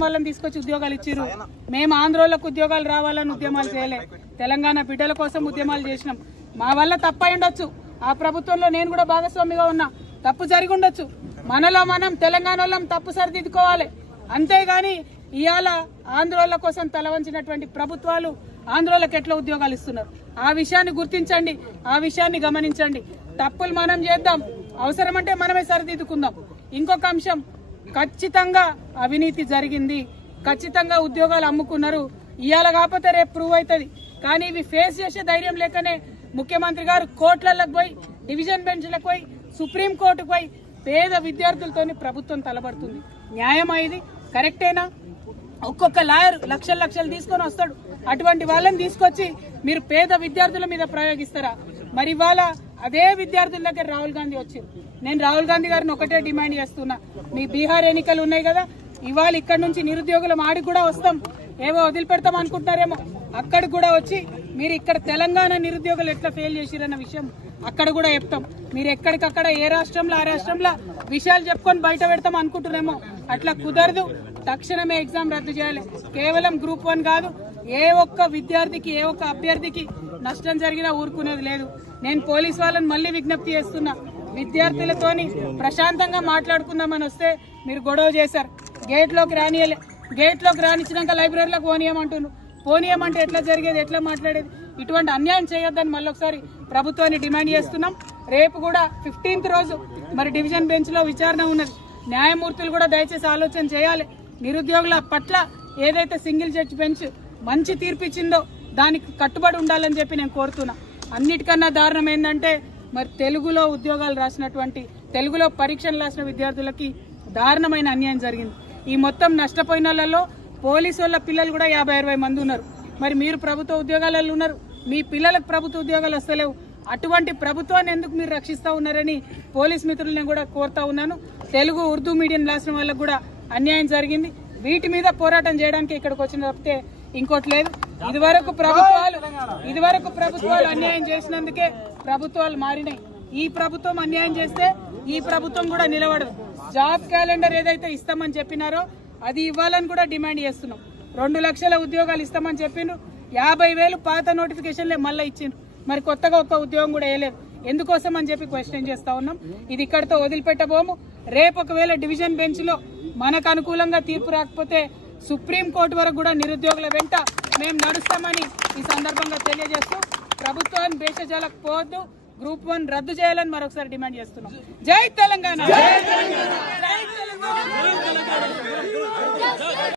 వాళ్ళని తీసుకొచ్చి ఉద్యోగాలు ఇచ్చారు. మేము ఆంధ్రోళ్ళకు ఉద్యోగాలు రావాలని ఉద్యమాలు చేయలే, తెలంగాణ బిడ్డల కోసం ఉద్యమాలు చేసినాం. మా వల్ల తప్పై ఉండొచ్చు, ఆ ప్రభుత్వంలో నేను కూడా భాగస్వామిగా ఉన్నా, తప్పు జరిగి ఉండొచ్చు. మనలో మనం తెలంగాణ వాళ్ళం తప్పు సరిదిద్దుకోవాలి. అంతేగాని ఇవాళ ఆంధ్రోళ్ళ కోసం తలవంచినటువంటి ప్రభుత్వాలు ఆంధ్రోళ్ళకి ఎట్లా ఉద్యోగాలు ఇస్తున్నారు, ఆ విషయాన్ని గుర్తించండి, ఆ విషయాన్ని గమనించండి. తప్పులు మనం చేద్దాం, అవసరమంటే మనమే సరిదిద్దుకుందాం. ఇంకొక అంశం, ఖచ్చితంగా అవినీతి జరిగింది, ఖచ్చితంగా ఉద్యోగాలు అమ్ముకున్నారు. ఇవాళ కాకపోతే రేపు ప్రూవ్ అవుతుంది. కానీ ఇవి ఫేస్ చేసే ధైర్యం లేకనే ముఖ్యమంత్రి గారు కోర్టులకు పోయి, డివిజన్ బెంచ్లకు పోయి, సుప్రీంకోర్టుకు పోయి పేద విద్యార్థులతోని ప్రభుత్వం తలబడుతుంది. న్యాయమా ఇది? కరెక్టేనా? ఒక్కొక్క లాయర్ లక్షలు తీసుకొని వస్తాడు. అటువంటి వాళ్ళని తీసుకొచ్చి మీరు పేద విద్యార్థుల మీద ప్రయోగిస్తారా? మరి ఇవాళ అదే విద్యార్థుల దగ్గర రాహుల్ గాంధీ వచ్చింది. నేను రాహుల్ గాంధీ గారిని ఒకటే డిమాండ్ చేస్తున్నా, మీ బీహార్ ఎన్నికలు ఉన్నాయి కదా, ఇవాళ ఇక్కడ నుంచి నిరుద్యోగుల మాడికి కూడా వస్తాం, ఏవో వదిలిపెడతాం అనుకుంటారేమో, అక్కడ కూడా వచ్చి మీరు ఇక్కడ తెలంగాణ నిరుద్యోగులు ఎట్లా ఫెయిల్ చేసిరన్న విషయం అక్కడ కూడా చెప్తాం. మీరు ఎక్కడికక్కడ ఏ రాష్ట్రంలో ఆ రాష్ట్రంలో విషయాలు చెప్పుకొని బయట పెడతాం అనుకుంటున్నామో, అట్లా కుదరదు. తక్షణమే ఎగ్జామ్ రద్దు చేయాలి. కేవలం గ్రూప్ 1 కాదు, ఏ ఒక్క విద్యార్థికి, ఏ ఒక్క అభ్యర్థికి నష్టం జరిగినా ఊరుకునేది లేదు. నేను పోలీసు వాళ్ళని మళ్ళీ విజ్ఞప్తి చేస్తున్నా, విద్యార్థులతోని ప్రశాంతంగా మాట్లాడుకుందామని వస్తే మీరు గొడవ చేశారు. గేట్లోకి రానిచ్చినాక లైబ్రరీలోకి పోనీయమంటే ఎట్లా జరిగేది, ఎట్లా మాట్లాడేది? ఇటువంటి అన్యాయం చేయొద్దని మళ్ళీ ఒకసారి ప్రభుత్వాన్ని డిమాండ్ చేస్తున్నాం. రేపు కూడా 15th రోజు మరి డివిజన్ బెంచ్ లో విచారణ ఉన్నది. న్యాయమూర్తులు కూడా దయచేసి ఆలోచన చేయాలి. నిరుద్యోగుల పట్ల ఏదైతే సింగిల్ జడ్జి బెంచ్ మంచి తీర్పు ఇచ్చిందో దానికి కట్టుబడి ఉండాలని చెప్పి నేను కోరుతున్నా. అన్నిటికన్నా దారుణం ఏంటంటే మరి తెలుగులో ఉద్యోగాలు రాసినటువంటి, తెలుగులో పరీక్షలు రాసిన విద్యార్థులకి దారుణమైన అన్యాయం జరిగింది. ఈ మొత్తం నష్టపోయిన వాళ్ళలో పోలీసు వాళ్ళ పిల్లలు కూడా 50-60 మంది ఉన్నారు. మరి మీరు ప్రభుత్వ ఉద్యోగాలలో ఉన్నారు, మీ పిల్లలకు ప్రభుత్వ ఉద్యోగాలు వస్తలేవు. అటువంటి ప్రభుత్వాన్ని ఎందుకు మీరు రక్షిస్తా ఉన్నారని పోలీస్ మిత్రులను కూడా కోరుతా ఉన్నాను. తెలుగు ఉర్దూ మీడియం రాసిన వాళ్ళకు కూడా అన్యాయం జరిగింది. వీటి మీద పోరాటం చేయడానికి ఇక్కడికి వచ్చిన తప్పితే ఇంకోటి లేదు. ఇదివరకు ప్రభుత్వాలు అన్యాయం చేసినందుకే ప్రభుత్వాలు మారినాయి. ఈ ప్రభుత్వం అన్యాయం చేస్తే ఈ ప్రభుత్వం కూడా నిలబడదు. జాబ్ క్యాలెండర్ ఏదైతే ఇస్తామని చెప్పినారో అది ఇవ్వాలని కూడా డిమాండ్ చేస్తున్నాం. 2 లక్షల ఉద్యోగాలు ఇస్తామని చెప్పిండ్రు, 50,000 పాత నోటిఫికేషన్లే మళ్ళీ ఇచ్చిండ్రు. మరి కొత్తగా ఒక్క ఉద్యోగం కూడా వేయలేదు. ఎందుకోసం అని చెప్పి క్వశ్చన్ చేస్తా ఉన్నాం. ఇది ఇక్కడితో వదిలిపెట్టబోము. రేపు ఒకవేళ డివిజన్ బెంచ్ లో మనకు అనుకూలంగా తీర్పు రాకపోతే సుప్రీంకోర్టు వరకు కూడా నిరుద్యోగుల వెంట మేము నడుస్తామని ఈ సందర్భంగా తెలియజేస్తూ ప్రభుత్వాన్ని భేషజాలకు పోవద్దు, గ్రూప్ 1 రద్దు చేయాలని మరొకసారి డిమాండ్ చేస్తున్నాం. జై తెలంగాణ.